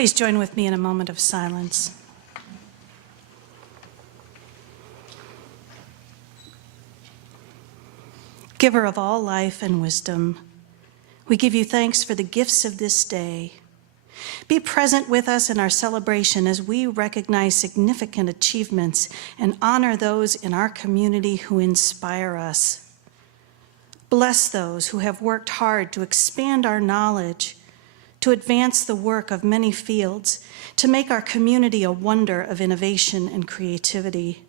Please join with me in a moment of silence. Giver of all life and wisdom, we give you thanks for the gifts of this day. Be present with us in our celebration as we recognize significant achievements and honor those in our community who inspire us. Bless those who have worked hard to expand our knowledge, to advance the work of many fields, to make our community a wonder of innovation and creativity.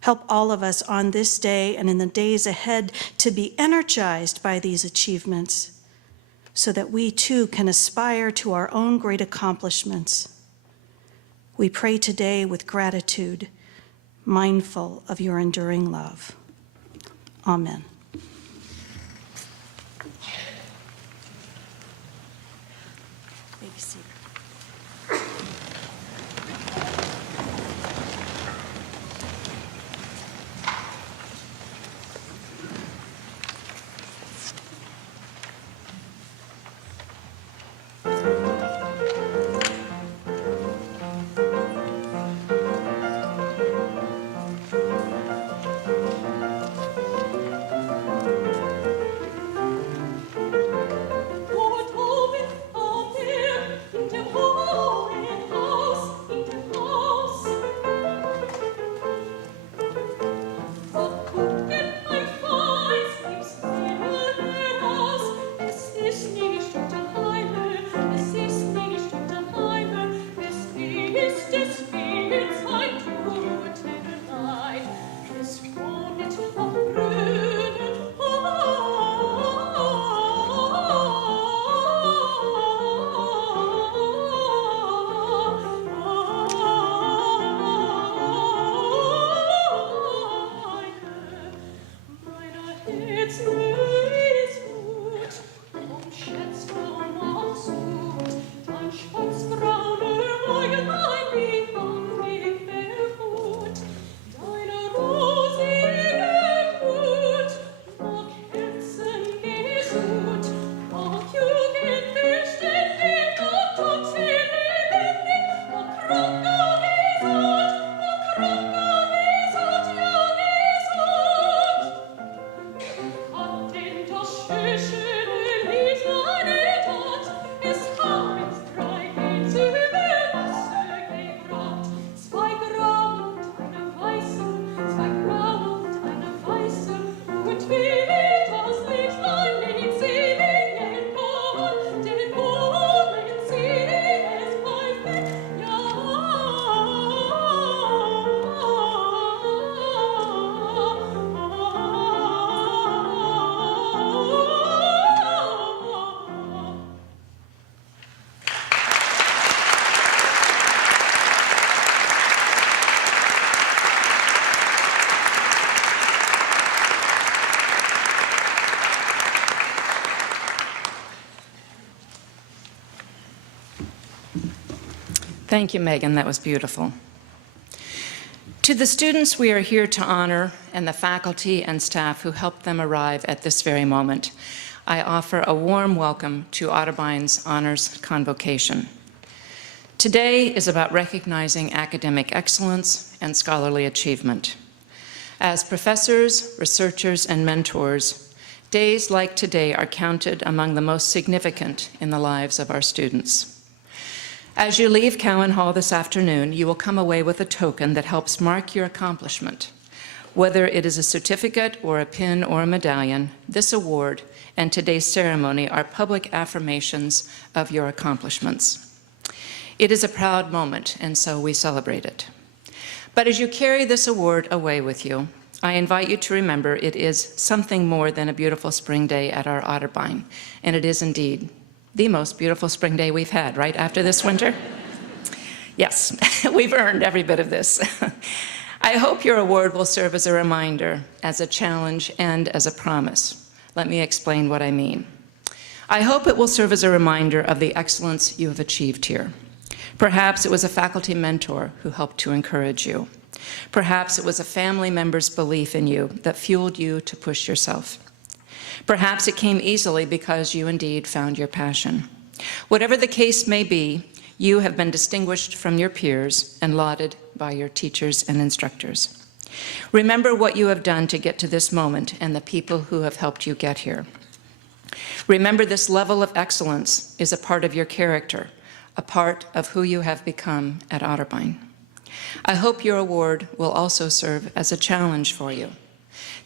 Help all of us on this day and in the days ahead to be energized by these achievements so that we too can aspire to our own great accomplishments. We pray today with gratitude, mindful of your enduring love. Amen. Thank you, Megan. That was beautiful. To the students we are here to honor and the faculty and staff who helped them arrive at this very moment, I offer a warm welcome to Otterbein's Honors Convocation. Today is about recognizing academic excellence and scholarly achievement. As professors, researchers, and mentors, days like today are counted among the most significant in the lives of our students. As you leave Cowan Hall this afternoon, you will come away with a token that helps mark your accomplishment. Whether it is a certificate or a pin or a medallion, this award and today's ceremony are public affirmations of your accomplishments. It is a proud moment, and so we celebrate it. But as you carry this award away with you, I invite you to remember it is something more than a beautiful spring day at our Otterbein, and it is indeed the most beautiful spring day we've had, right after this winter? Yes, we've earned every bit of this. I hope your award will serve as a reminder, as a challenge, and as a promise. Let me explain what I mean. I hope it will serve as a reminder of the excellence you have achieved here. Perhaps it was a faculty mentor who helped to encourage you. Perhaps it was a family member's belief in you that fueled you to push yourself. Perhaps it came easily because you indeed found your passion. Whatever the case may be, You have been distinguished from your peers and lauded by your teachers and instructors. Remember what you have done to get to this moment and the people who have helped you get here. Remember this level of excellence is a part of your character, a part of who you have become at Otterbein. I hope your award will also serve as a challenge for you.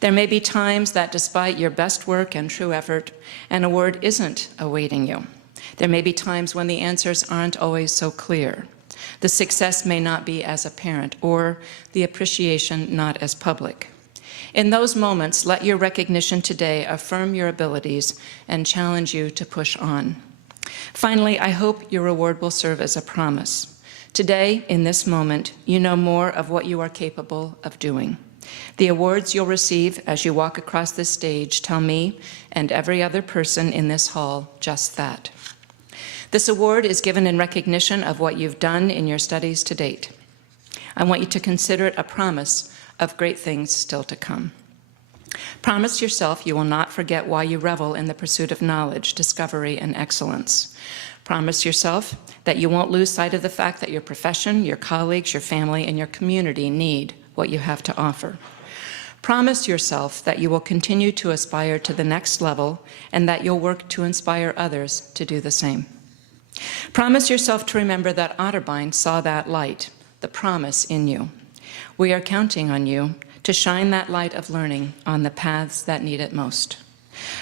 There may be times that despite your best work and true effort, an award isn't awaiting you. There may be times when the answers aren't always so clear. The success may not be as apparent, or the appreciation not as public. In those moments, let your recognition today affirm your abilities and challenge you to push on. Finally, I hope your award will serve as a promise. Today, in this moment, you know more of what you are capable of doing. The awards you'll receive as you walk across this stage tell me and every other person in this hall just that. This award is given in recognition of what you've done in your studies to date. I want you to consider it a promise of great things still to come. Promise yourself you will not forget why you revel in the pursuit of knowledge, discovery, and excellence. Promise yourself that you won't lose sight of the fact that your profession, your colleagues, your family, and your community need what you have to offer. Promise yourself that you will continue to aspire to the next level and that you'll work to inspire others to do the same. Promise yourself to remember that Otterbein saw that light, the promise in you. We are counting on you to shine that light of learning on the paths that need it most.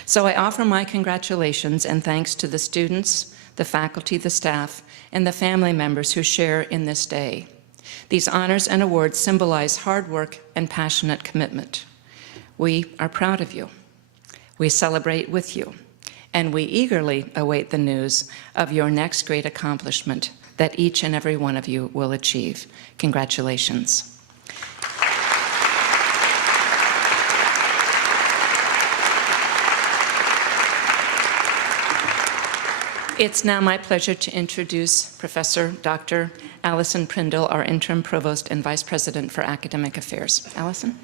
So I offer my congratulations and thanks to the students, the faculty, the staff, and the family members who share in this day. These honors and awards symbolize hard work and passionate commitment. We are proud of you. We celebrate with you. And we eagerly await the news of your next great accomplishment that each and every one of you will achieve. Congratulations. It's now my pleasure to introduce Professor Dr. Allison Prindle, our Interim Provost and Vice President for Academic Affairs. Allison?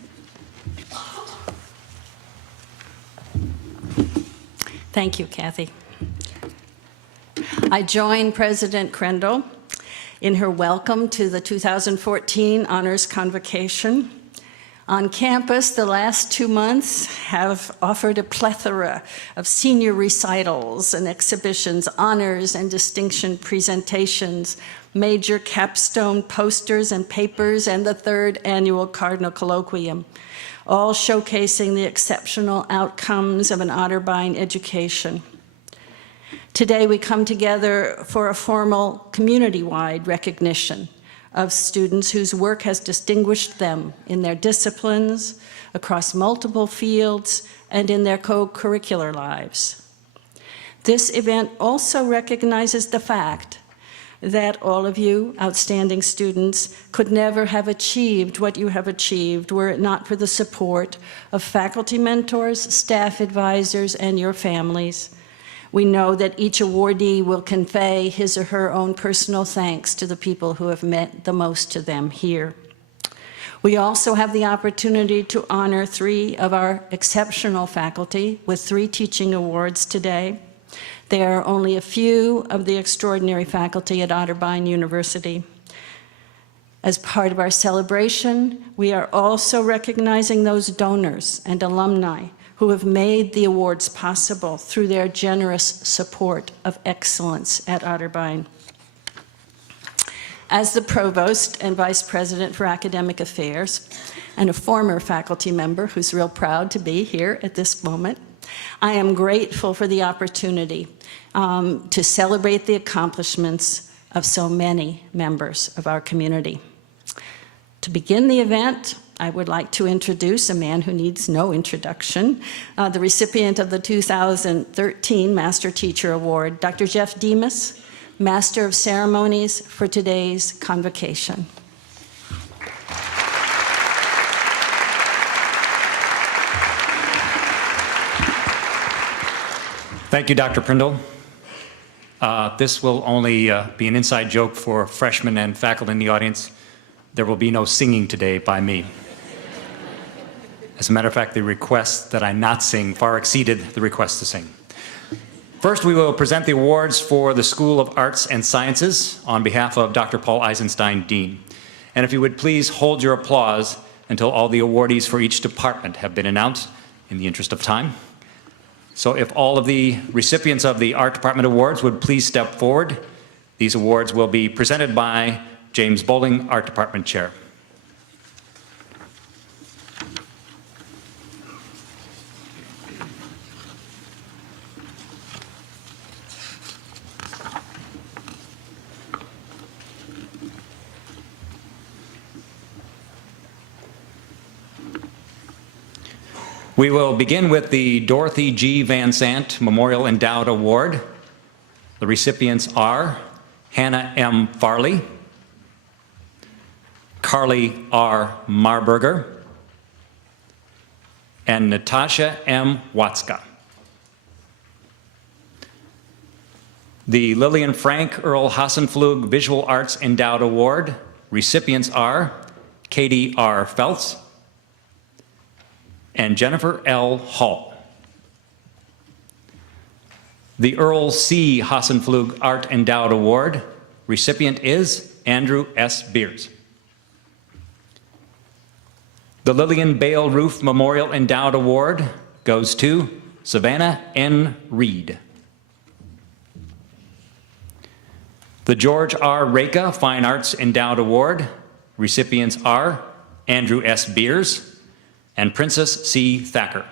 Thank you, Kathy. I join President Crendel in her welcome to the 2014 Honors Convocation. On campus, the last 2 months have offered a plethora of senior recitals and exhibitions, honors and distinction presentations, major capstone posters and papers, and the 3rd annual Cardinal Colloquium, all showcasing the exceptional outcomes of an Otterbein education. Today, we come together for a formal community-wide recognition of students whose work has distinguished them in their disciplines, across multiple fields, and in their co-curricular lives. This event also recognizes the fact that all of you, outstanding students, could never have achieved what you have achieved were it not for the support of faculty mentors, staff advisors, and your families. We know that each awardee will convey his or her own personal thanks to the people who have meant the most to them here. We also have the opportunity to honor 3 of our exceptional faculty with 3 teaching awards today. They are only a few of the extraordinary faculty at Otterbein University. As part of our celebration, we are also recognizing those donors and alumni who have made the awards possible through their generous support of excellence at Otterbein. As the Provost and Vice President for Academic Affairs, and a former faculty member who's real proud to be here at this moment, I am grateful for the opportunity to celebrate the accomplishments of so many members of our community. To begin the event, I would like to introduce a man who needs no introduction, the recipient of the 2013 Master Teacher Award, Dr. Jeff Demas, Master of Ceremonies for today's convocation. Thank you, Dr. Prindle. This will only be an inside joke for freshmen and faculty in the audience. There will be no singing today by me. As a matter of fact, the request that I not sing far exceeded the request to sing. First, we will present the awards for the School of Arts and Sciences on behalf of Dr. Paul Eisenstein, Dean. And if you would please hold your applause until all the awardees for each department have been announced in the interest of time. So if all of the recipients of the Art Department awards would please step forward. These awards will be presented by James Bowling, Art Department Chair. We will begin with the Dorothy G. Van Sant Memorial Endowed Award. The recipients are Hannah M. Farley, Carly R. Marburger, and Natasha M. Watzka. The Lillian Frank Earl Hassenflug Visual Arts Endowed Award recipients are Katie R. Feltz and Jennifer L. Hall. The Earl C. Hassenflug Art Endowed Award recipient is Andrew S. Beers. The Lillian Bale Roof Memorial Endowed Award goes to Savannah N. Reed. The George R. Reka Fine Arts Endowed Award recipients are Andrew S. Beers and Princess C. Thacker.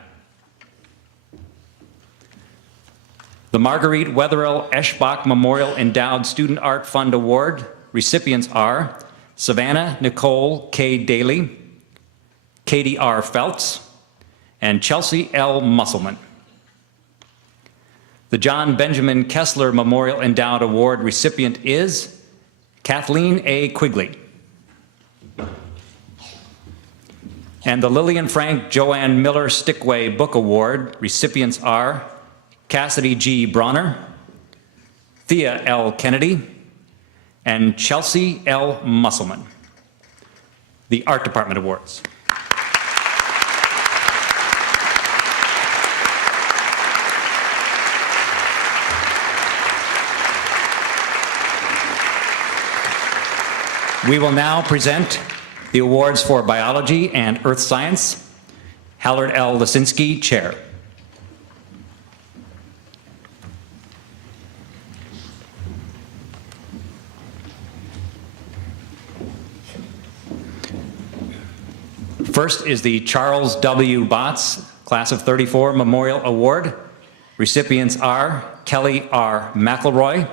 The Marguerite Wetherell Eschbach Memorial Endowed Student Art Fund Award recipients are Savannah Nicole K. Daly, Katie R. Feltz, and Chelsea L. Musselman. The John Benjamin Kessler Memorial Endowed Award recipient is Kathleen A. Quigley. And the Lillian Frank Joanne Miller Stickway Book Award recipients are Cassidy G. Bronner, Thea L. Kennedy, and Chelsea L. Musselman. The Art Department Awards. We will now present the awards for Biology and Earth Science. Hallard L. Lisinski, Chair. First is the Charles W. Botts Class of 34 Memorial Award. Recipients are Kelly R. McElroy,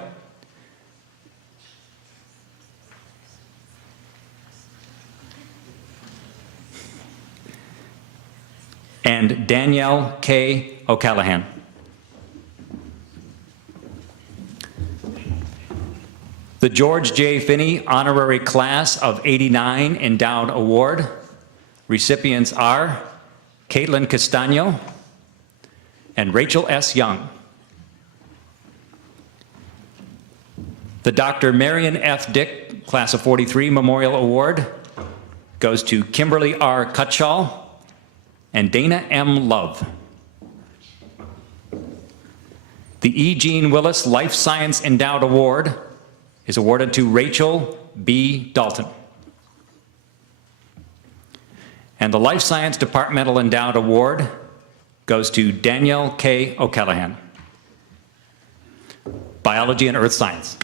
and Danielle K. O'Callahan. The George J. Finney Honorary Class of 89 Endowed Award. Recipients are Caitlin Castano and Rachel S. Young. The Dr. Marion F. Dick Class of 43 Memorial Award goes to Kimberly R. Cutshall and Dana M. Love. The E. Jean Willis Life Science Endowed Award is awarded to Rachel B. Dalton. And the Life Science Departmental Endowed Award goes to Danielle K. O'Callahan. Biology and Earth Science.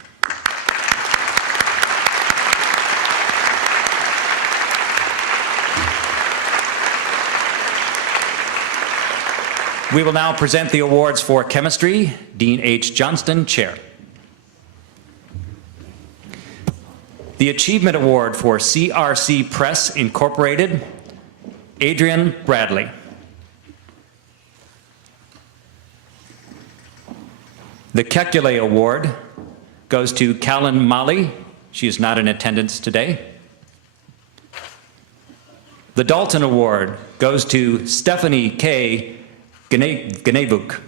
We will now present the awards for chemistry. Dean H. Johnston, Chair. The Achievement Award for CRC Press Incorporated, Adrian Bradley. The Kekulé Award goes to Callan Mali. She is not in attendance today. The Dalton Award goes to Stephanie K. Ganevuk.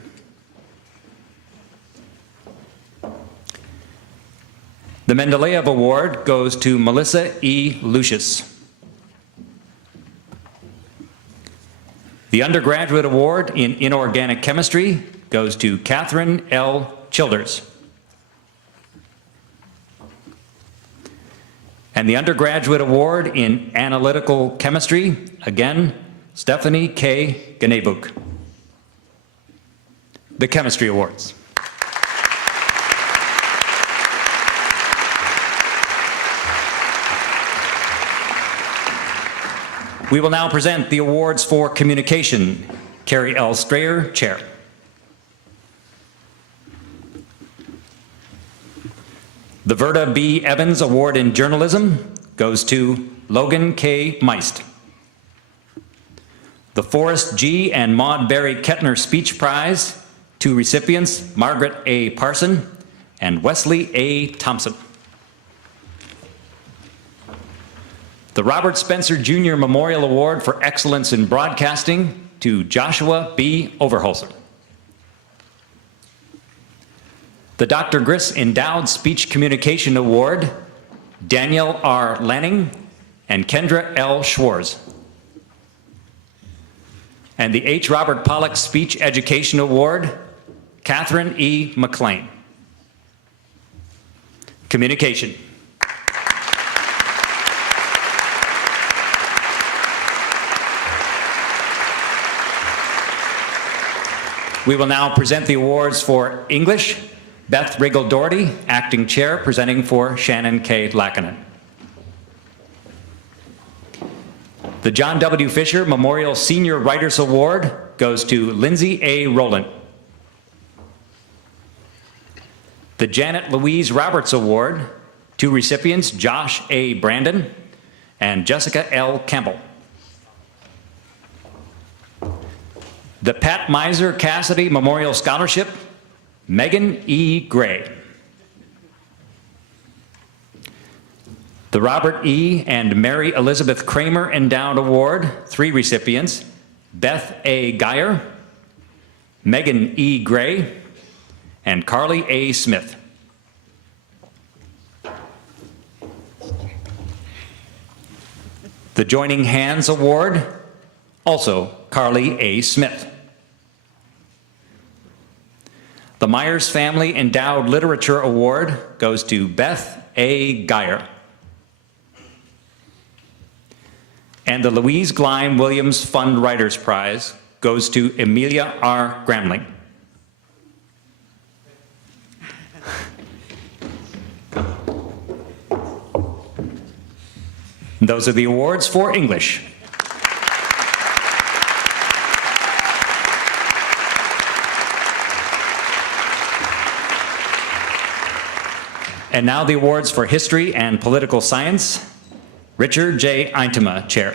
The Mendeleev Award goes to Melissa E. Lucius. The Undergraduate Award in Inorganic Chemistry goes to Catherine L. Childers. And the undergraduate award in analytical chemistry, again, Stephanie K. Ganebuk. The chemistry awards. We will now present the awards for communication. Carrie L. Strayer, Chair. The Verda B. Evans Award in Journalism goes to Logan K. Meist. The Forrest G. and Maud Berry Kettner Speech Prize, 2 recipients, Margaret A. Parson and Wesley A. Thompson. The Robert Spencer Jr. Memorial Award for Excellence in Broadcasting to Joshua B. Overholser. The Dr. Griss Endowed Speech Communication Award, Daniel R. Lanning and Kendra L. Schwarz. And the H. Robert Pollock Speech Education Award, Catherine E. McLean. Communication. We will now present the awards for English. Beth Riggle Doherty, Acting Chair, presenting for Shannon K. Lackinen. The John W. Fisher Memorial Senior Writers Award goes to Lindsay A. Rowland. The Janet Louise Roberts Award, 2 recipients, Josh A. Brandon and Jessica L. Campbell. The Pat Miser Cassidy Memorial Scholarship, Megan E. Gray. The Robert E. and Mary Elizabeth Kramer Endowed Award, 3 recipients, Beth A. Geyer, Megan E. Gray, and Carly A. Smith. The Joining Hands Award, also Carly A. Smith. The Myers Family Endowed Literature Award goes to Beth A. Geyer. And the Louise Gleim Williams Fund Writers Prize goes to Amelia R. Gramling. Those are the awards for English. And now the awards for History and Political Science. Richard J. Eintema, Chair.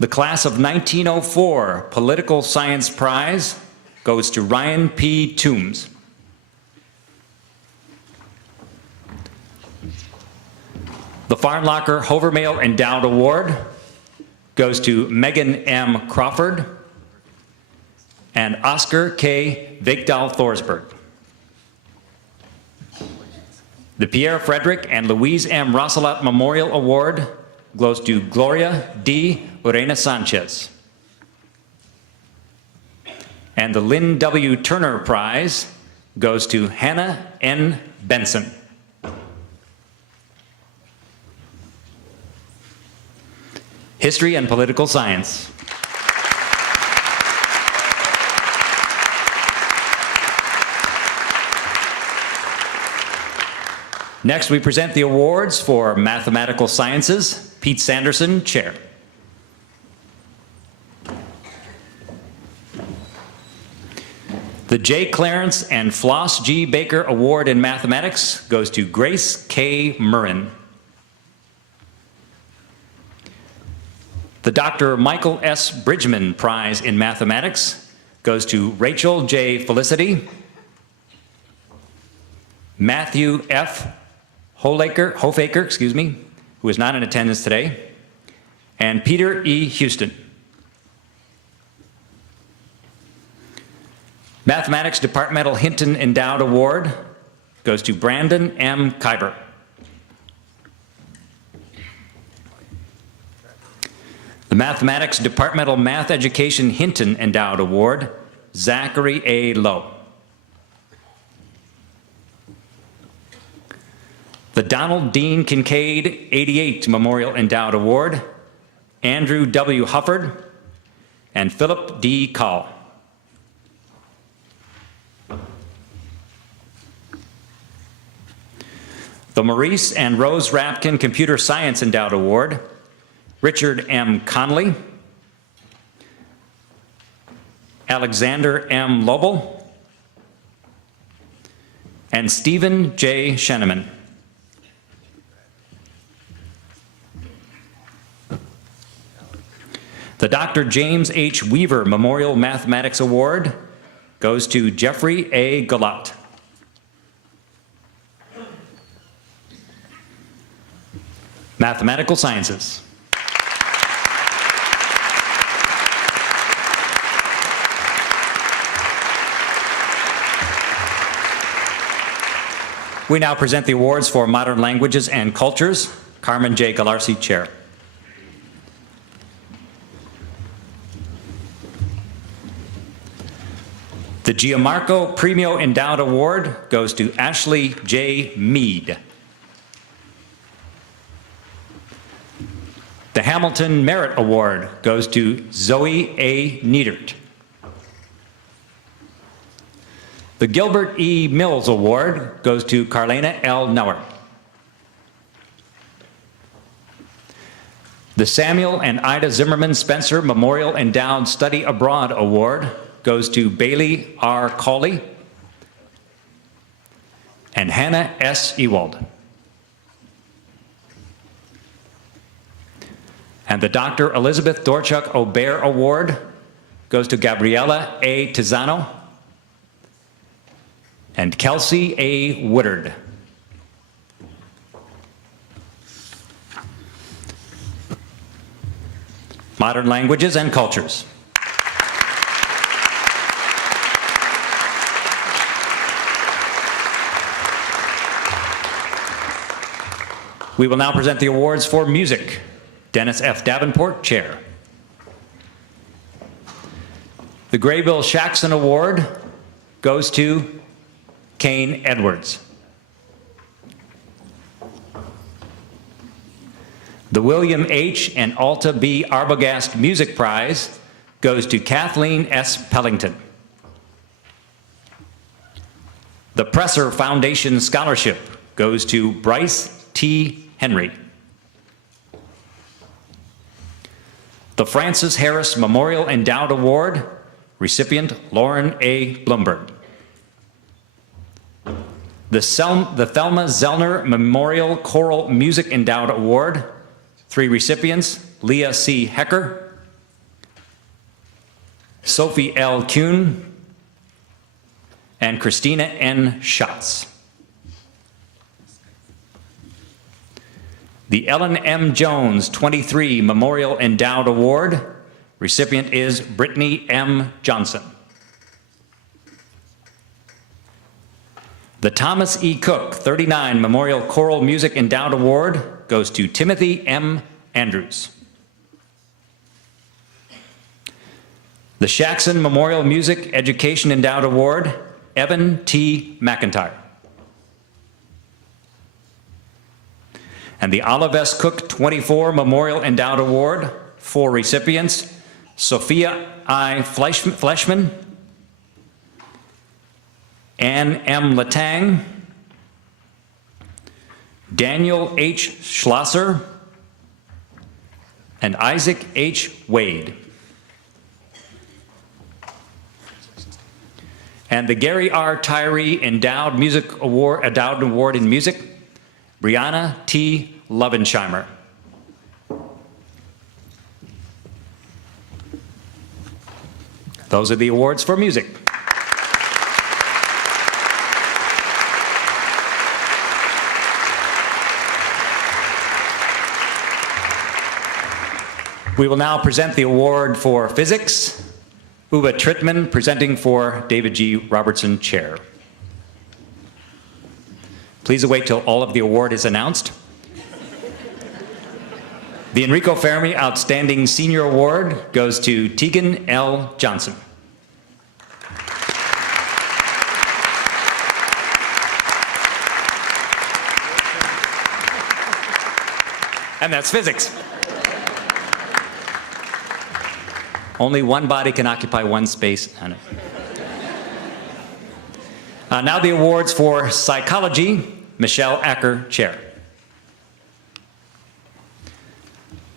The Class of 1904 Political Science Prize goes to Ryan P. Toombs. The Farnlocker Hovermail Endowed Award goes to Megan M. Crawford and Oscar K. Vigdal Thorsberg. The Pierre Frederick and Louise M. Rosselot Memorial Award goes to Gloria D. Urena Sanchez. And the Lynn W. Turner Prize goes to Hannah N. Benson. History and Political Science. Next, we present the awards for Mathematical Sciences. Pete Sanderson, Chair. The J. Clarence and Floss G. Baker Award in Mathematics goes to Grace K. Murrin. The Dr. Michael S. Bridgman Prize in Mathematics goes to Rachel J. Felicity, Matthew F. Hofaker, who is not in attendance today, and Peter E. Houston. Mathematics Departmental Hinton Endowed Award goes to Brandon M. Kyber. The Mathematics Departmental Math Education Hinton Endowed Award, Zachary A. Lowe. The Donald Dean Kincaid 88 Memorial Endowed Award, Andrew W. Hufford and Philip D. Call. The Maurice and Rose Rapkin Computer Science Endowed Award, Richard M. Conley, Alexander M. Lobel, and Stephen J. Sheneman. The Dr. James H. Weaver Memorial Mathematics Award goes to Jeffrey A. Galat. Mathematical Sciences. We now present the awards for Modern Languages and Cultures. Carmen J. Galarsi, Chair. The Gianmarco Premio Endowed Award goes to Ashley J. Mead. The Hamilton Merit Award goes to Zoe A. Niedert. The Gilbert E. Mills Award goes to Carlena L. Nauer. The Samuel and Ida Zimmerman Spencer Memorial Endowed Study Abroad Award goes to Bailey R. Cawley and Hannah S. Ewald. And the Dr. Elizabeth Dorchuk Aubert Award goes to Gabriella A. Tizano and Kelsey A. Woodard. Modern Languages and Cultures. We will now present the awards for music. Dennis F. Davenport, Chair. The Graybill Shaxson Award goes to Kane Edwards. The William H. and Alta B. Arbogast Music Prize goes to Kathleen S. Pellington. The Presser Foundation Scholarship goes to Bryce T. Henry. The Francis Harris Memorial Endowed Award, recipient Lauren A. Blumberg. The Thelma Zellner Memorial Choral Music Endowed Award, 3 recipients, Leah C. Hecker, Sophie L. Kuhn, and Christina N. Schatz. The Ellen M. Jones 23 Memorial Endowed Award, recipient is Brittany M. Johnson. The Thomas E. Cook 39 Memorial Choral Music Endowed Award goes to Timothy M. Andrews. The Shaxson Memorial Music Education Endowed Award, Evan T. McIntyre. And the Olive S. Cook 24 Memorial Endowed Award, 4 recipients, Sophia I. Fleischman, Ann M. Latang, Daniel H. Schlosser, and Isaac H. Wade. And the Gary R. Tyree Endowed Award in Music, Brianna T. Lovensheimer. Those are the awards for music. We will now present the award for physics. Uwe Trittman presenting for David G. Robertson, Chair. Please await till all of the award is announced. The Enrico Fermi Outstanding Senior Award goes to Tegan L. Johnson. And that's physics. Only one body can occupy one space on it. Now the awards for psychology, Michelle Acker, Chair.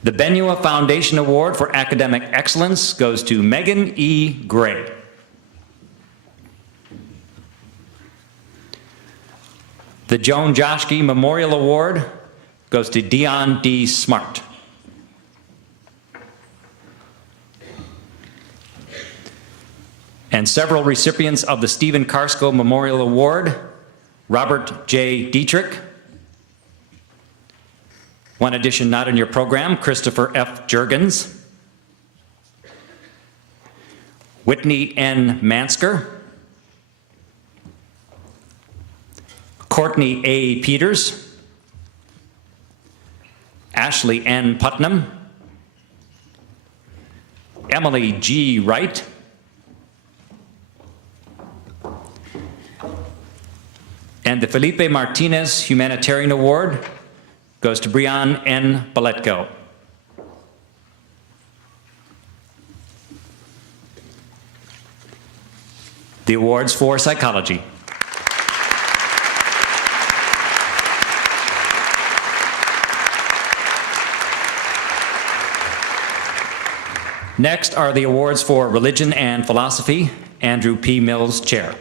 The Benua Foundation Award for Academic Excellence goes to Megan E. Gray. The Joan Joschke Memorial Award goes to Dion D. Smart. And several recipients of the Stephen Karsko Memorial Award: Robert J. Dietrich. One addition not in your program, Christopher F. Jurgens. Whitney N. Mansker. Courtney A. Peters. Ashley N. Putnam. Emily G. Wright. And the Felipe Martinez Humanitarian Award goes to Brian N. Baletko. The awards for psychology. Next are the awards for religion and philosophy. Andrew P. Mills, Chair.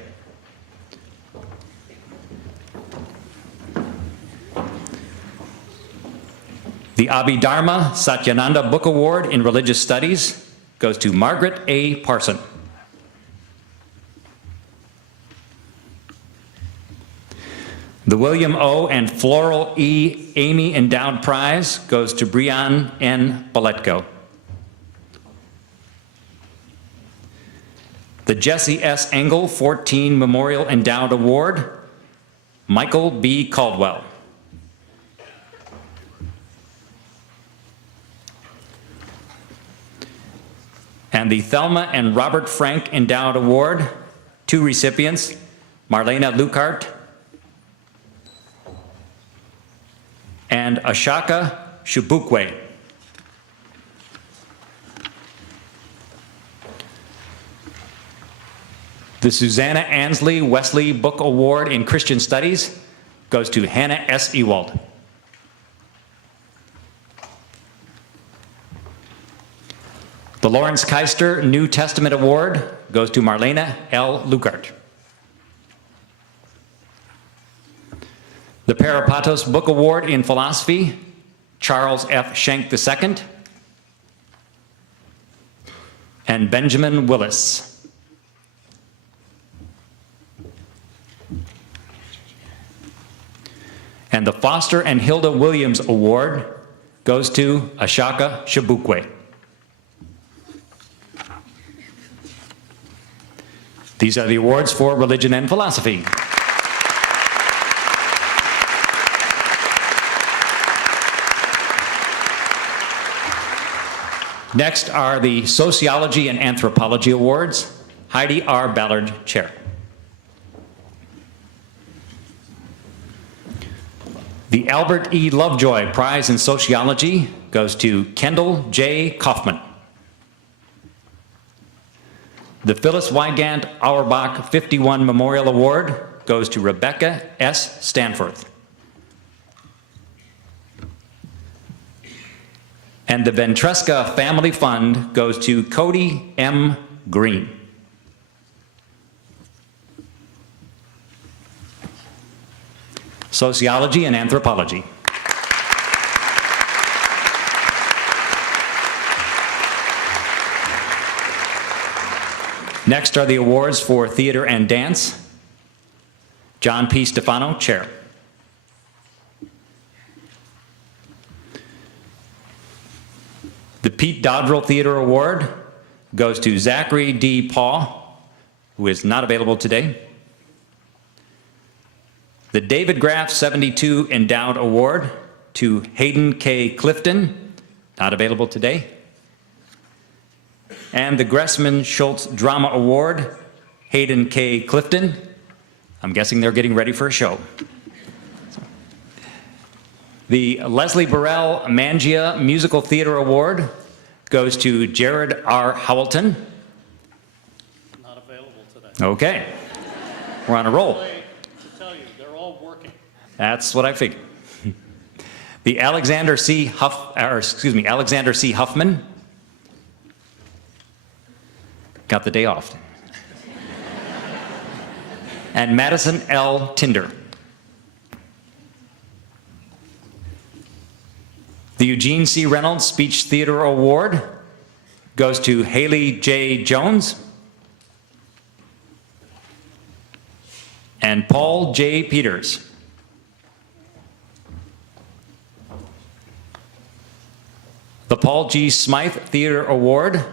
The Abhidharma Satyananda Book Award in Religious Studies goes to Margaret A. Parson. The William O. and Floral E. Amy Endowed Prize goes to Brian N. Baletko. The Jesse S. Engel 14 Memorial Endowed Award, Michael B. Caldwell. And the Thelma and Robert Frank Endowed Award, 2 recipients, Marlena Lukart and Ashaka Shubukwe. The Susanna Ansley Wesley Book Award in Christian Studies goes to Hannah S. Ewald. The Lawrence Keister New Testament Award goes to Marlena L. Lukart. The Parapatos Book Award in Philosophy, Charles F. Schenck II and Benjamin Willis. And the Foster and Hilda Williams Award goes to Ashaka Shibukwe. These are the awards for religion and philosophy. Next are the Sociology and Anthropology Awards. Heidi R. Ballard, Chair. The Albert E. Lovejoy Prize in Sociology goes to Kendall J. Kaufman. The Phyllis Wygant Auerbach 51 Memorial Award goes to Rebecca S. Stanforth. And the Ventresca Family Fund goes to Cody M. Green. Sociology and Anthropology. Next are the awards for theater and dance. John P. Stefano, Chair. The Pete Dodrell Theater Award goes to Zachary D. Paul, who is not available today. The David Graff 72 Endowed Award to Hayden K. Clifton not available today. And the Gressman Schultz Drama Award, Hayden K. Clifton. I'm guessing they're getting ready for a show. The Leslie Burrell Mangia Musical Theater Award goes to Jared R. Howelton. Not available today. Okay, we're on a roll. To tell you, they're all working. That's what I figured. The Alexander C. Huffman. Got the day off. And Madison L. Tinder. The Eugene C. Reynolds Speech Theater Award goes to Haley J. Jones and Paul J. Peters. The Paul G. Smythe Theater Award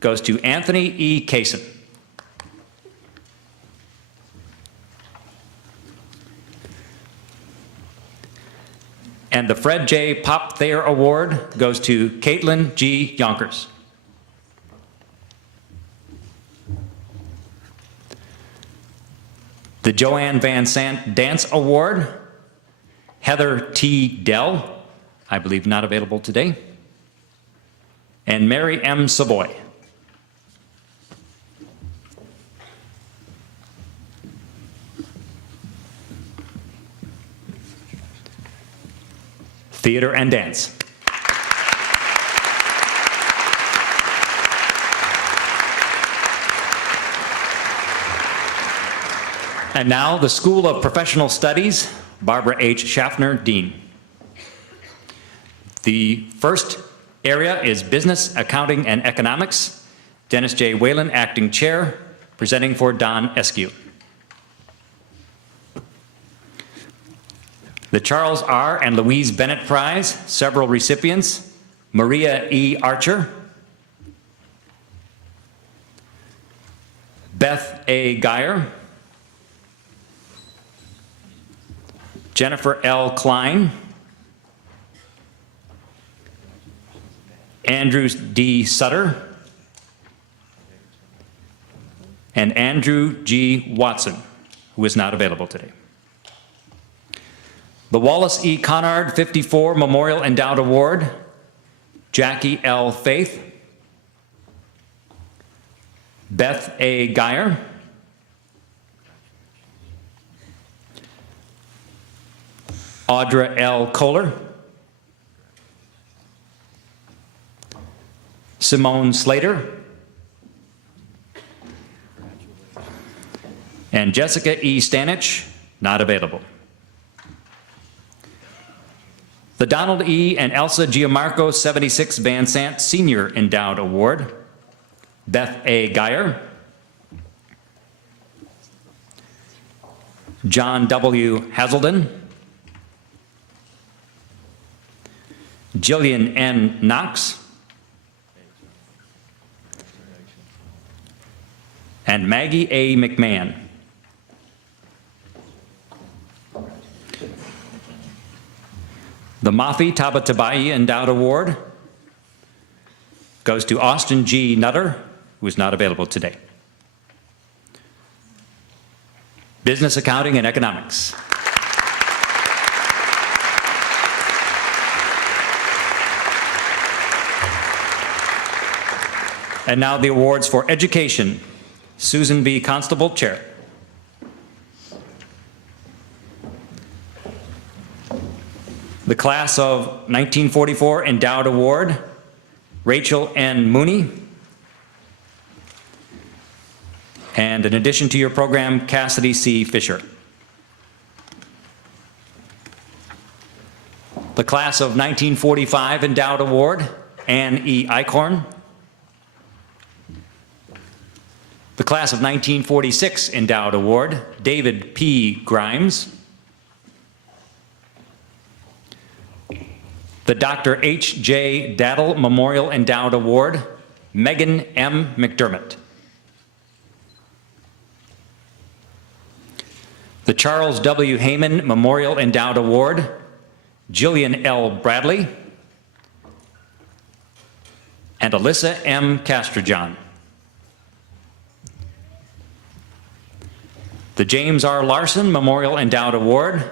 goes to Anthony E. Kaysen. And the Fred J. Pop Thayer Award goes to Caitlin G. Yonkers. The Joanne Van Sant Dance Award, Heather T. Dell, I believe not available today, and Mary M. Savoy. Theater and dance. And now the School of Professional Studies, Barbara H. Schaffner, Dean. The first area is Business, Accounting, and Economics. Dennis J. Whalen, Acting Chair, presenting for Don Eskew. The Charles R. and Louise Bennett Prize, several recipients, Maria E. Archer, Beth A. Geyer, Jennifer L. Klein, Andrew D. Sutter, and Andrew G. Watson, who is not available today. The Wallace E. Conard 54 Memorial Endowed Award, Jackie L. Faith, Beth A. Geyer, Audra L. Kohler, Simone Slater, and Jessica E. Stanich, not available. The Donald E. and Elsa Giamarco 76 Van Sant Senior Endowed Award, Beth A. Geyer, John W. Hazelden, Jillian N. Knox, and Maggie A. McMahon. The Mafi Tabatabai Endowed Award goes to Austin G. Nutter, who is not available today. Business, Accounting, and Economics. And now the awards for education. Susan B. Constable, Chair. The Class of 1944 Endowed Award, Rachel N. Mooney. And in addition to your program, Cassidy C. Fisher. The Class of 1945 Endowed Award, Ann E. Eichhorn. The Class of 1946 Endowed Award, David P. Grimes. The Dr. H. J. Daddle Memorial Endowed Award, Megan M. McDermott. The Charles W. Heyman Memorial Endowed Award, Jillian L. Bradley. and Alyssa M. Castrojohn. The James R. Larson Memorial Endowed Award,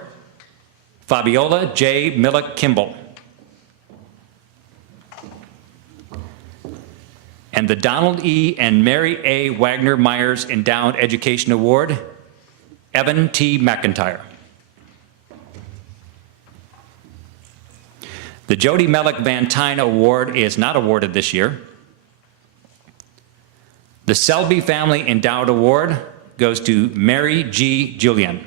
Fabiola J. Millick Kimball. And the Donald E. and Mary A. Wagner Myers Endowed Education Award, Evan T. McIntyre. The Jody Mellick Van Tyne Award is not awarded this year. The Selby Family Endowed Award goes to Mary G. Julian.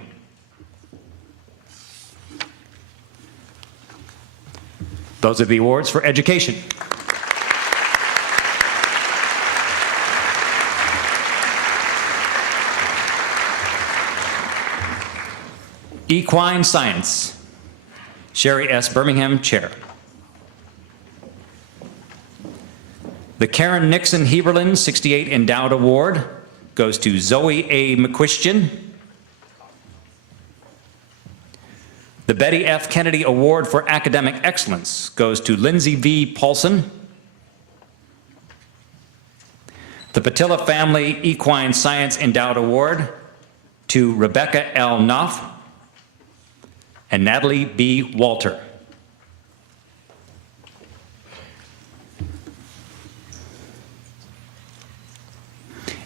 Those are the awards for education. Equine Science, Sherry S. Birmingham, Chair. The Karen Nixon Heberlin 68 Endowed Award goes to Zoe A. McQuistion. The Betty F. Kennedy Award for Academic Excellence goes to Lindsay V. Paulson. The Patilla Family Equine Science Endowed Award to Rebecca L. Knopf and Natalie B. Walter.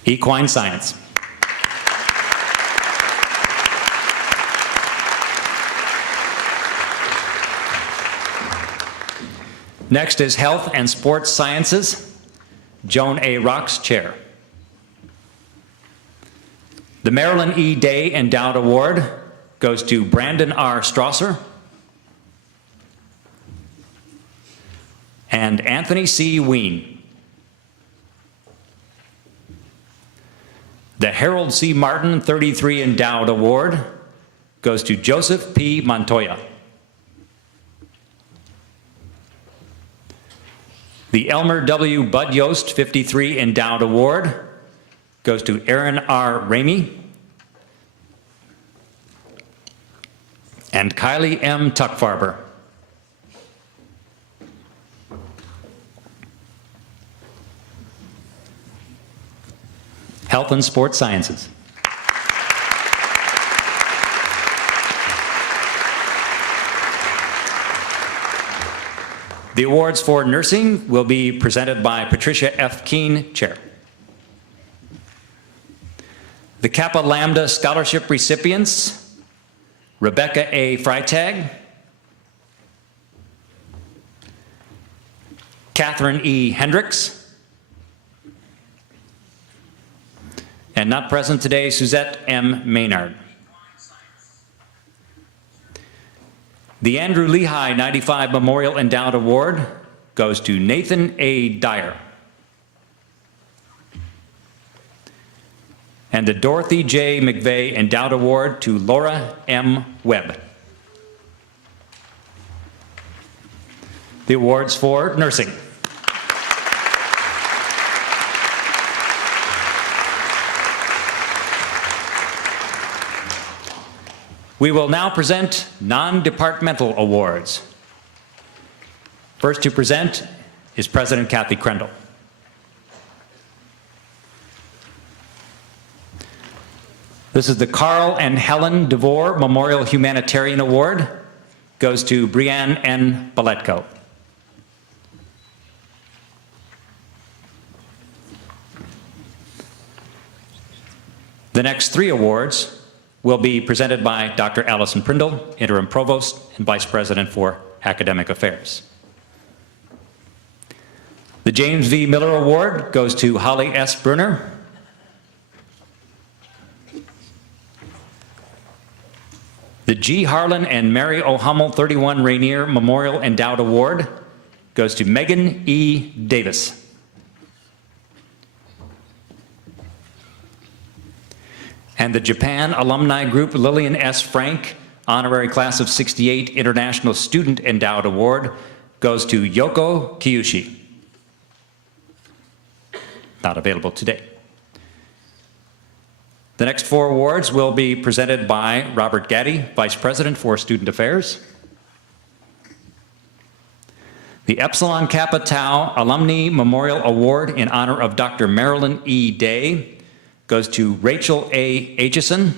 Equine Science. Next is Health and Sports Sciences, Joan A. Rocks, Chair. The Marilyn E. Day Endowed Award goes to Brandon R. Strasser and Anthony C. Ween. The Harold C. Martin 33 Endowed Award goes to Joseph P. Montoya. The Elmer W. Bud Yost 53 Endowed Award goes to Aaron R. Ramey and Kylie M. Tuckfarber. Health and Sports Sciences. The awards for nursing will be presented by Patricia F. Keene, Chair. The Kappa Lambda Scholarship recipients, Rebecca A. Freitag, Catherine E. Hendricks, and not present today, Suzette M. Maynard. The Andrew Lehigh 95 Memorial Endowed Award goes to Nathan A. Dyer. And the Dorothy J. McVeigh Endowed Award to Laura M. Webb. The awards for nursing. We will now present non-departmental awards. First to present is President Kathy Crendall. This is the Carl and Helen DeVore Memorial Humanitarian Award. Goes to Brianne N. Baletko. The next three awards will be presented by Dr. Allison Prindle, Interim Provost and Vice President for Academic Affairs. The James V. Miller Award goes to Holly S. Brunner. The G. Harlan and Mary O. Hummel 31 Rainier Memorial Endowed Award goes to Megan E. Davis. And the Japan Alumni Group Lillian S. Frank Honorary Class of 68 International Student Endowed Award goes to Yoko Kiyushi. Not available today. The next four awards will be presented by Robert Gaddy, Vice President for Student Affairs. The Epsilon Kappa Tau Alumni Memorial Award in honor of Dr. Marilyn E. Day goes to Rachel A. Aitchison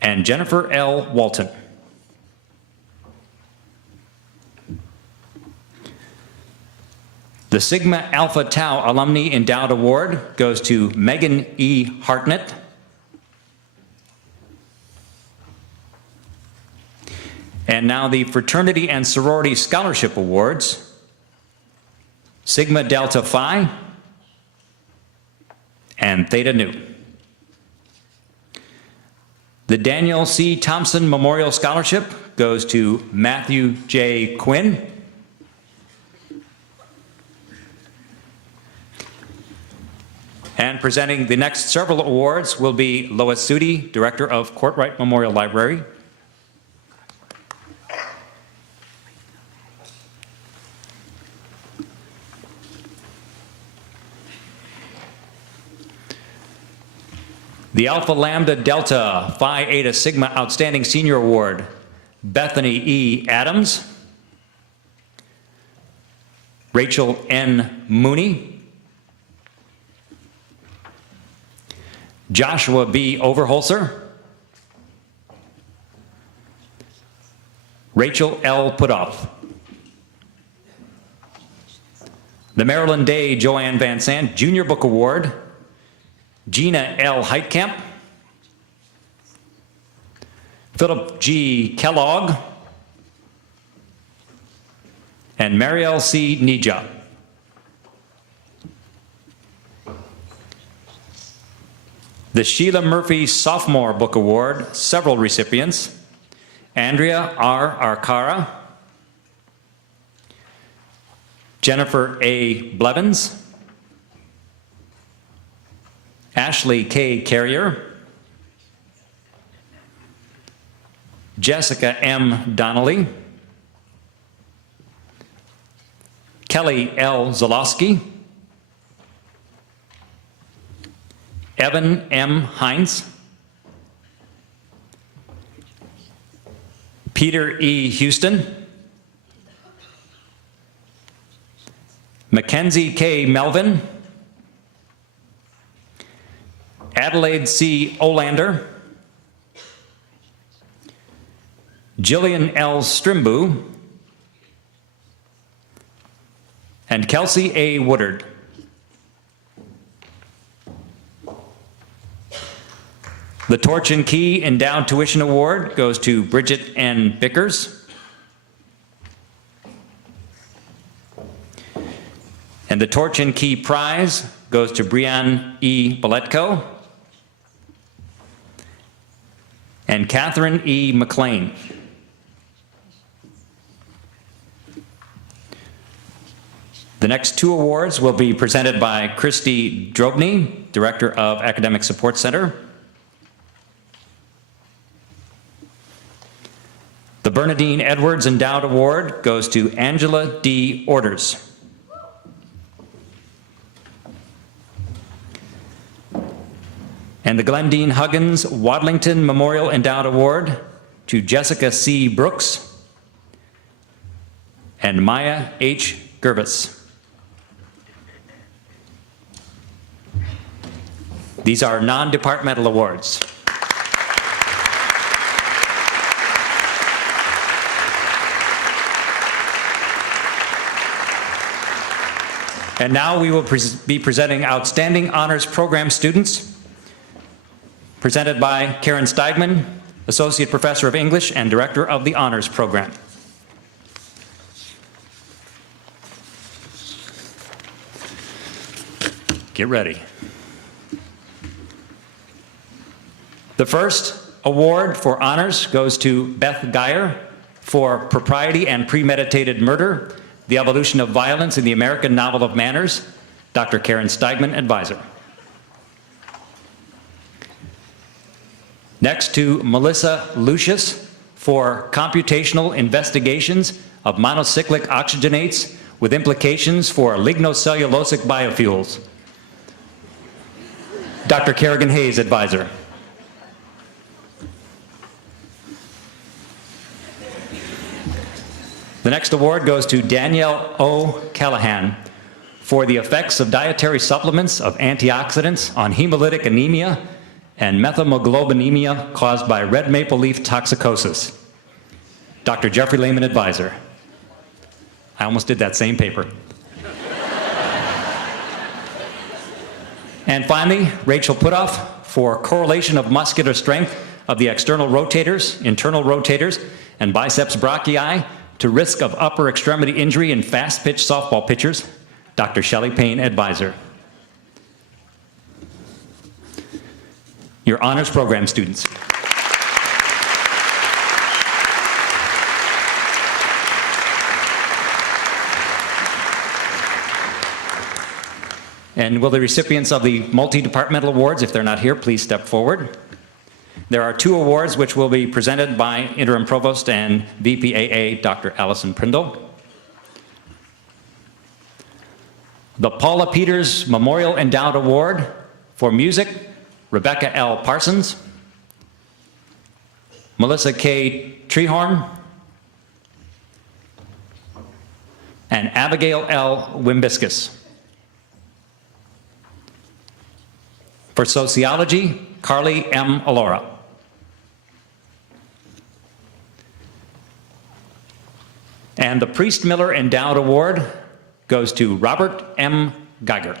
and Jennifer L. Walton. The Sigma Alpha Tau Alumni Endowed Award goes to Megan E. Hartnett. And now the Fraternity and Sorority Scholarship Awards. Sigma Delta Phi and Theta Nu. The Daniel C. Thompson Memorial Scholarship goes to Matthew J. Quinn. And presenting the next several awards will be Lois Sudi, Director of Courtright Memorial Library. The Alpha Lambda Delta Phi Eta Sigma Outstanding Senior Award, Bethany E. Adams, Rachel N. Mooney, Joshua B. Overholser, Rachel L. Putoff. The Marilyn Day Joanne Van Sant Junior Book Award, Gina L. Heitkamp, Philip G. Kellogg, and Marielle C. Nija. The Sheila Murphy Sophomore Book Award, several recipients: Andrea R. Arcara, Jennifer A. Blevins, Ashley K. Carrier, Jessica M. Donnelly, Kelly L. Zalowski, Evan M. Hines, Peter E. Houston, Mackenzie K. Melvin, Adelaide C. Olander, Jillian L. Strimbu, and Kelsey A. Woodard. The Torch and Key Endowed Tuition Award goes to Bridget N. Bickers. And the Torch and Key Prize goes to Brianne E. Boletko and Catherine E. McLean. The next two awards will be presented by Christy Drobny, Director of Academic Support Center. The Bernadine Edwards Endowed Award goes to Angela D. Orders. And the Glendine Huggins Wadlington Memorial Endowed Award to Jessica C. Brooks and Maya H. Gervis. These are non-departmental awards. And now we will be presenting Outstanding Honors Program students, presented by Karen Steigman, Associate Professor of English and Director of the Honors Program. Get ready. The first award for honors goes to Beth Geyer for Propriety and Premeditated Murder, The Evolution of Violence in the American Novel of Manners, Dr. Karen Steigman, advisor. Next to Melissa Lucius for Computational Investigations of Monocyclic Oxygenates with Implications for Lignocellulosic Biofuels, Dr. Kerrigan Hayes, advisor. The next award goes to Danielle O. Callahan for the effects of dietary supplements of antioxidants on hemolytic anemia and methemoglobinemia caused by red maple leaf toxicosis. Dr. Jeffrey Lehman, advisor. I almost did that same paper. And finally, Rachel Putoff for correlation of muscular strength of the external rotators, internal rotators, and biceps brachii to risk of upper extremity injury in fast-pitch softball pitchers. Dr. Shelley Payne, advisor. Your honors program students. And will the recipients of the multi-departmental awards, if they're not here, please step forward. There are 2 awards which will be presented by Interim Provost and VPAA, Dr. Allison Prindle. The Paula Peters Memorial Endowed Award for Music, Rebecca L. Parsons, Melissa K. Treehorn, and Abigail L. Wimbiscus. For Sociology, Carly M. Alora. And the Priest Miller Endowed Award goes to Robert M. Geiger.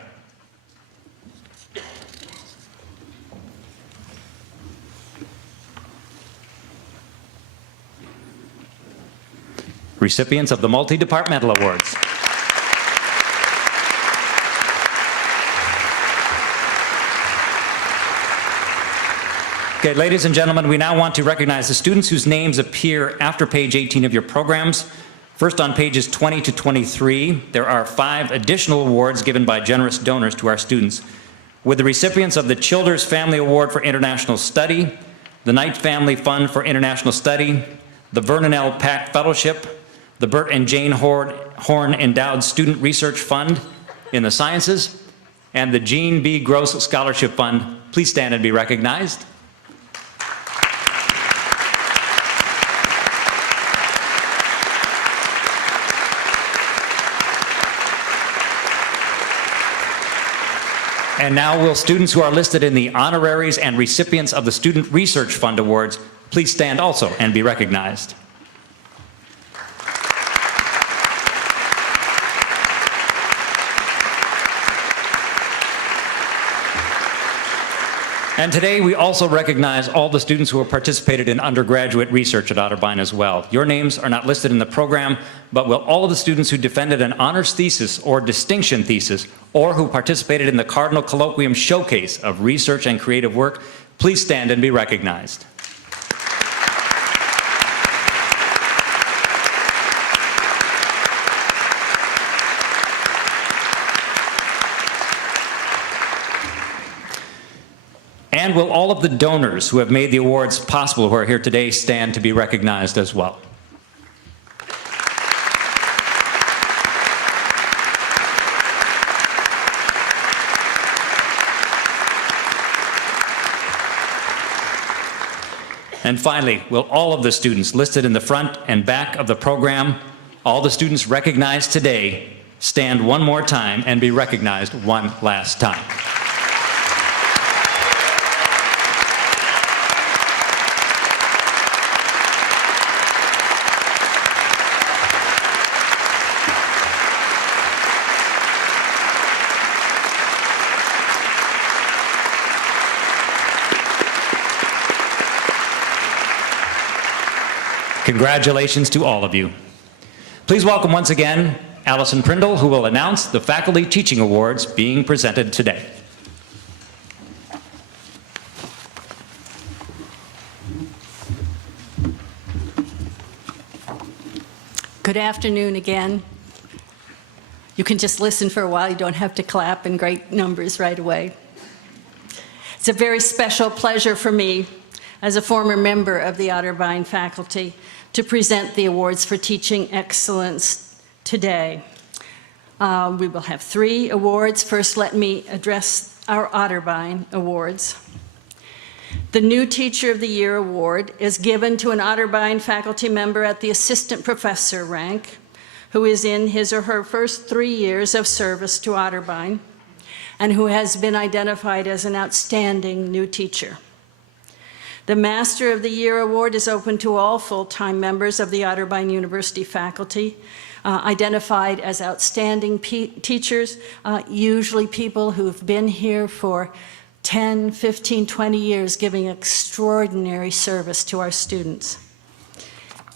Recipients of the multi-departmental awards. Okay, ladies and gentlemen, we now want to recognize the students whose names appear after page 18 of your programs. First, on pages 20 to 23, there are 5 additional awards given by generous donors to our students, with the recipients of the Childers Family Award for International Study, the Knight Family Fund for International Study, the Vernon L. Pack Fellowship, the Bert and Jane Horn Endowed Student Research Fund in the Sciences, and the Jean B. Gross Scholarship Fund. Please stand and be recognized. And now will students who are listed in the honoraries and recipients of the Student Research Fund Awards please stand also and be recognized. And today we also recognize all the students who have participated in undergraduate research at Otterbein as well. Your names are not listed in the program, but will all of the students who defended an honors thesis or distinction thesis, or who participated in the Cardinal Colloquium Showcase of Research and Creative Work, please stand and be recognized. And will all of the donors who have made the awards possible, who are here today, stand to be recognized as well? And finally, will all of the students listed in the front and back of the program, all the students recognized today, stand one more time and be recognized one last time? Congratulations to all of you. Please welcome once again Allison Prindle, who will announce the Faculty Teaching Awards being presented today. Good afternoon again. You can just listen for a while. You don't have to clap in great numbers right away. It's a very special pleasure for me, as a former member of the Otterbein faculty, to present the awards for teaching excellence today. We will have 3 awards. First, let me address our Otterbein awards. The new Teacher of the Year award is given to an Otterbein faculty member at the assistant professor rank who is in his or her first 3 years of service to Otterbein and who has been identified as an outstanding new teacher. The Master of the Year award is open to all full-time members of the Otterbein University faculty, identified as outstanding teachers, usually people who've been here for 10, 15, 20 years, giving extraordinary service to our students.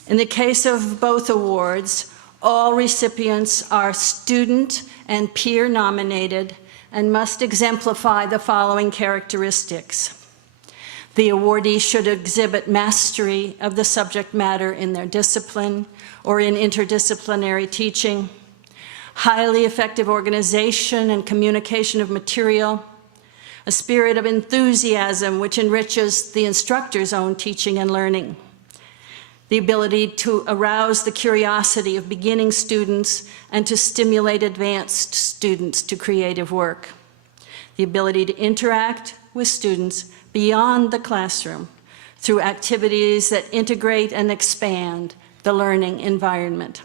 In the case of both awards, all recipients are student and peer nominated and must exemplify the following characteristics. The awardee should exhibit mastery of the subject matter in their discipline or in interdisciplinary teaching, highly effective organization and communication of material, a spirit of enthusiasm which enriches the instructor's own teaching and learning, the ability to arouse the curiosity of beginning students and to stimulate advanced students to creative work, the ability to interact with students beyond the classroom through activities that integrate and expand the learning environment.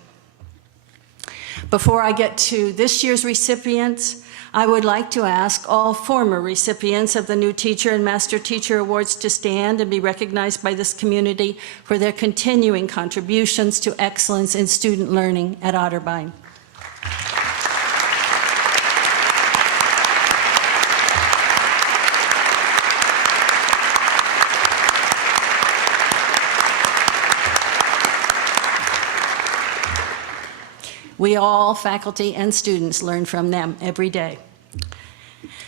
Before I get to this year's recipients, I would like to ask all former recipients of the New Teacher and Master Teacher Awards to stand and be recognized by this community for their continuing contributions to excellence in student learning at Otterbein. We all, faculty and students, learn from them every day.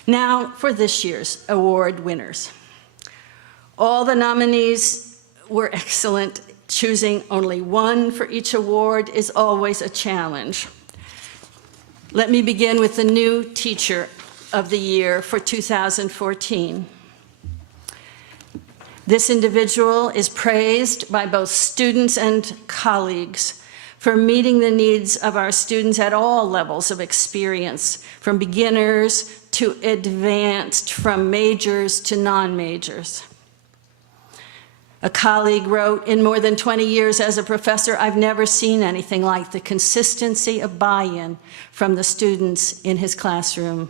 Now for this year's award winners. All the nominees were excellent. Choosing only one for each award is always a challenge. Let me begin with the New Teacher of the Year for 2014. This individual is praised by both students and colleagues for meeting the needs of our students at all levels of experience, from beginners to advanced, from majors to non-majors. A colleague wrote, "In more than 20 years as a professor, I've never seen anything like the consistency of buy-in from the students in his classroom."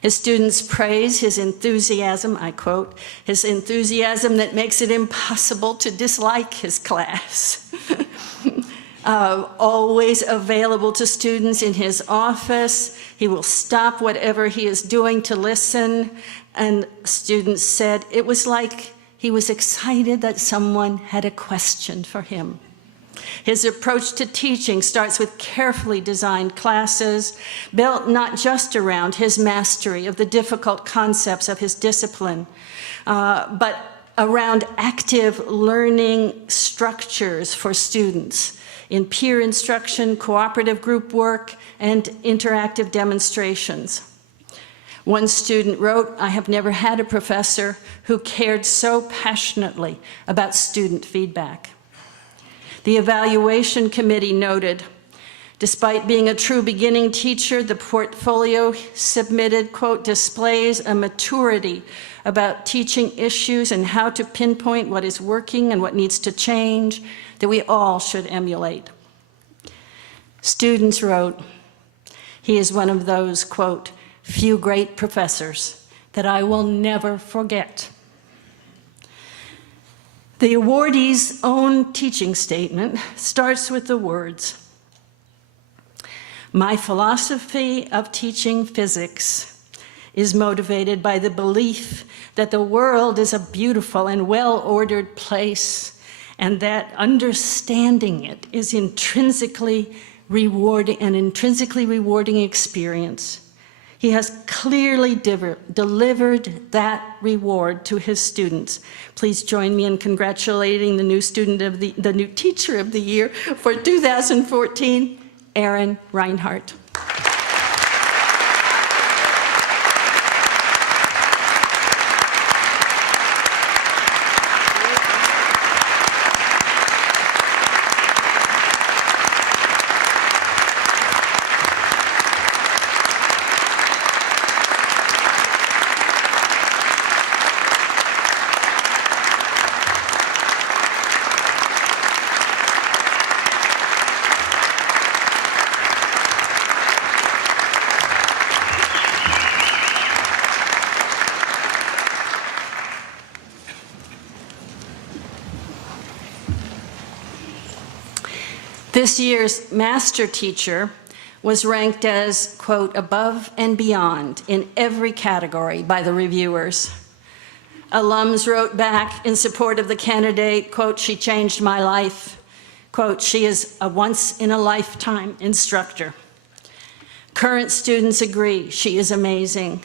His students praise his enthusiasm, I quote, "his enthusiasm that makes it impossible to dislike his class." Always available to students in his office. He will stop whatever he is doing to listen. And students said it was like he was excited that someone had a question for him. His approach to teaching starts with carefully designed classes, built not just around his mastery of the difficult concepts of his discipline, but around active learning structures for students in peer instruction, cooperative group work, and interactive demonstrations. One student wrote, "I have never had a professor who cared so passionately about student feedback." The evaluation committee noted, despite being a true beginning teacher, the portfolio submitted, quote, "displays a maturity about teaching issues and how to pinpoint what is working and what needs to change that we all should emulate." Students wrote, "He is one of those, quote, few great professors that I will never forget." The awardee's own teaching statement starts with the words, "My philosophy of teaching physics is motivated by the belief that the world is a beautiful and well-ordered place, and that understanding it is an intrinsically rewarding experience. He has clearly delivered that reward to his students." Please join me in congratulating the new new Teacher of the Year for 2014, Erin Reinhardt. This year's master teacher was ranked as, quote, above and beyond in every category by the reviewers. Alums wrote back in support of the candidate, quote, she changed my life. Quote, she is a once-in-a-lifetime instructor. Current students agree she is amazing.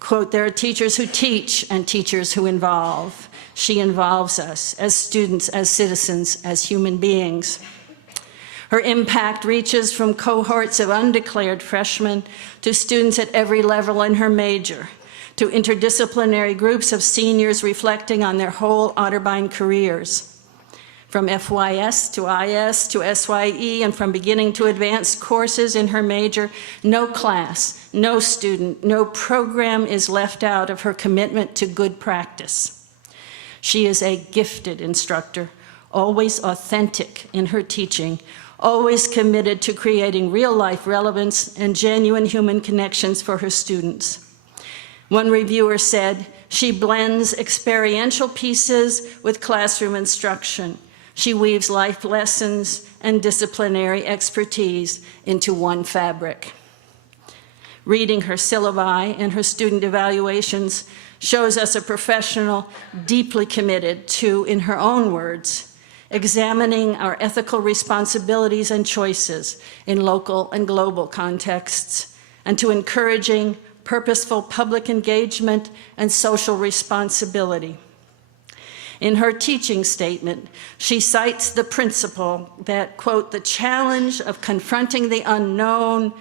Quote, there are teachers who teach and teachers who involve. She involves us as students, as citizens, as human beings. Her impact reaches from cohorts of undeclared freshmen to students at every level in her major, to interdisciplinary groups of seniors reflecting on their whole Otterbein careers. From FYS to IS to SYE, and from beginning to advanced courses in her major, no class, no student, no program is left out of her commitment to good practice. She is a gifted instructor, always authentic in her teaching, always committed to creating real-life relevance and genuine human connections for her students. One reviewer said, she blends experiential pieces with classroom instruction. She weaves life lessons and disciplinary expertise into one fabric. Reading her syllabi and her student evaluations shows us a professional deeply committed to, in her own words, examining our ethical responsibilities and choices in local and global contexts, and to encouraging purposeful public engagement and social responsibility. In her teaching statement, she cites the principle that, quote, the challenge of confronting the unknown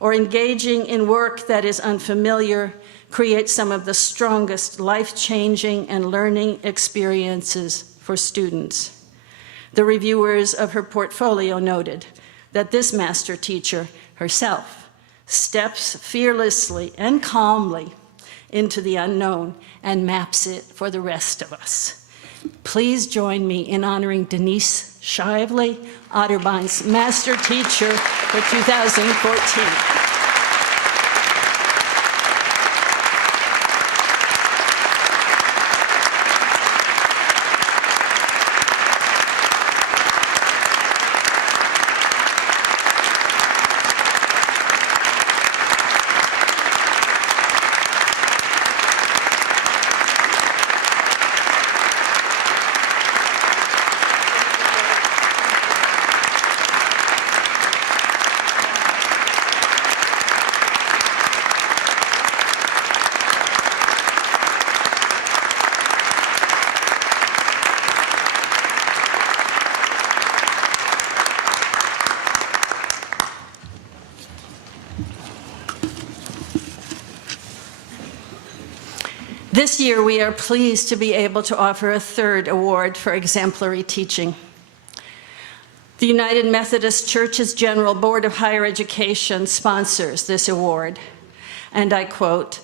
or engaging in work that is unfamiliar creates some of the strongest life-changing and learning experiences for students. The reviewers of her portfolio noted that this master teacher herself steps fearlessly and calmly into the unknown and maps it for the rest of us. Please join me in honoring Denise Shively, Otterbein's master teacher for 2014. This year, we are pleased to be able to offer a third award for exemplary teaching. The United Methodist Church's General Board of Higher Education sponsors this award, and I quote,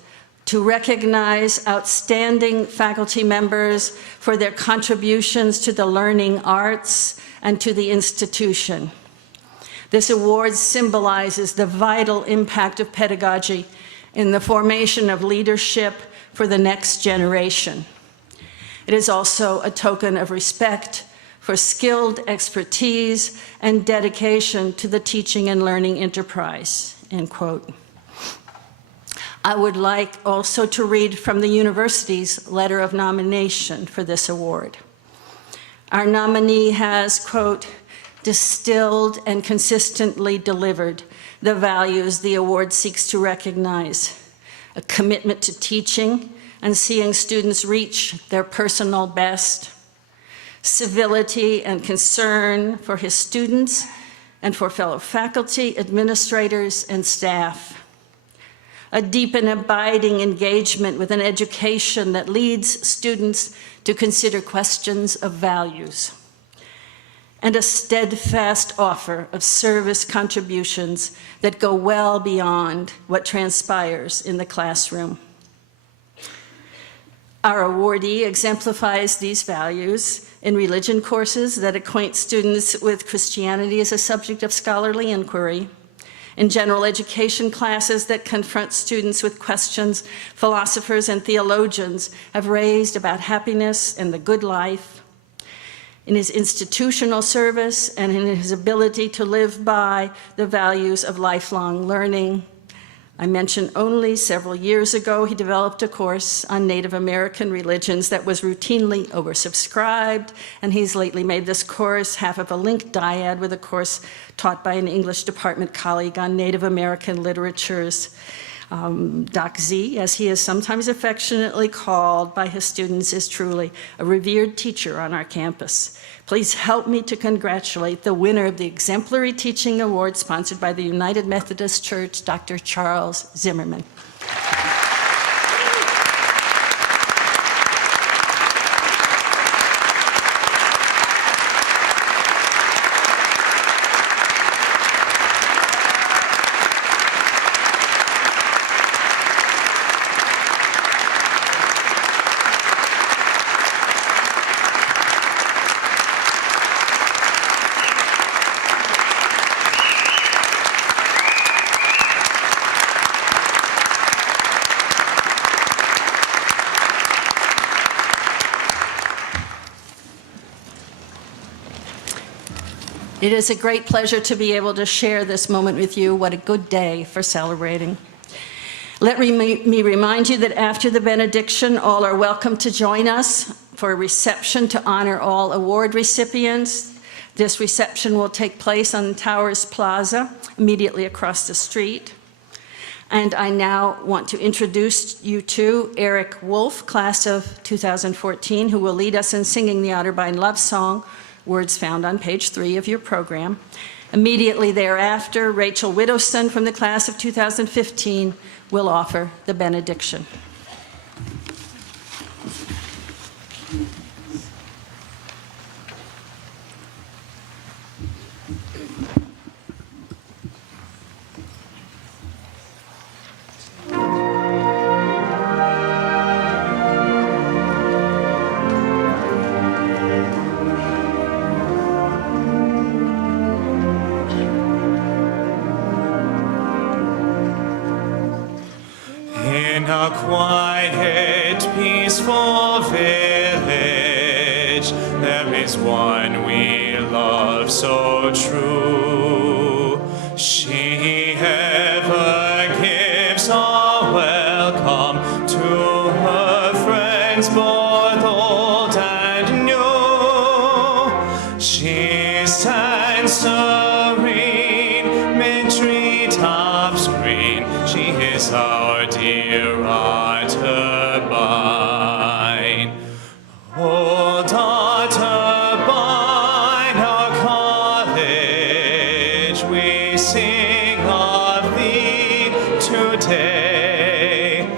to recognize outstanding faculty members for their contributions to the learning arts and to the institution. This award symbolizes the vital impact of pedagogy in the formation of leadership for the next generation. It is also a token of respect for skilled expertise and dedication to the teaching and learning enterprise, end quote. I would like also to read from the university's letter of nomination for this award. Our nominee has, quote, distilled and consistently delivered the values the award seeks to recognize: a commitment to teaching and seeing students reach their personal best, civility and concern for his students and for fellow faculty, administrators, and staff, a deep and abiding engagement with an education that leads students to consider questions of values, and a steadfast offer of service contributions that go well beyond what transpires in the classroom. Our awardee exemplifies these values in religion courses that acquaint students with Christianity as a subject of scholarly inquiry, in general education classes that confront students with questions philosophers and theologians have raised about happiness and the good life, in his institutional service, and in his ability to live by the values of lifelong learning. I mentioned only several years ago, he developed a course on Native American religions that was routinely oversubscribed, and he's lately made this course half of a linked dyad with a course taught by an English department colleague on Native American literatures. Doc Z, as he is sometimes affectionately called by his students, is truly a revered teacher on our campus. Please help me to congratulate the winner of the Exemplary Teaching Award sponsored by the United Methodist Church, Dr. Charles Zimmerman. It is a great pleasure to be able to share this moment with you. What a good day for celebrating. Let me remind you that after the benediction, all are welcome to join us for a reception to honor all award recipients. This reception will take place on Towers Plaza, immediately across the street. And I now want to introduce you to Eric Wolf, class of 2014, who will lead us in singing the Otterbein love song, words found on page 3 of your program. Immediately thereafter, Rachel Widowson from the class of 2015 will offer the benediction. In a quiet, peaceful village, there is one we love so true. She ever gives a welcome to her friends, both old and new. She stands serene, mid treetops green. She is our dear Otterbein. Old Otterbein, our college, we sing of thee today.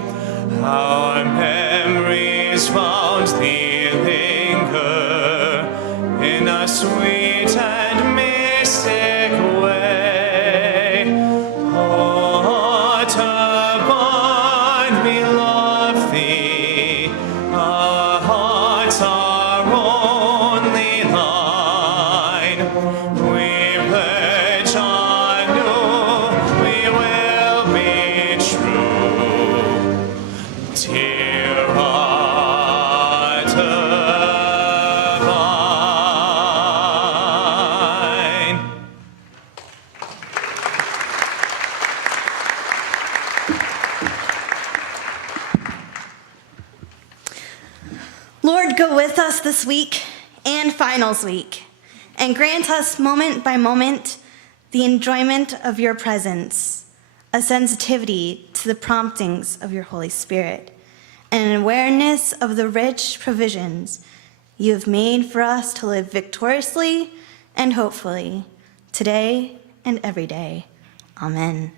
Our memories round thee linger in a sweet and mystic way. Otterbein, we love thee. Our hearts are only thine. We pledge anew we will be true. Dear Otterbein. Lord, go with us this week and finals week, and grant us moment by moment the enjoyment of your presence, a sensitivity to the promptings of your Holy Spirit, and an awareness of the rich provisions you have made for us to live victoriously and hopefully today and every day. Amen.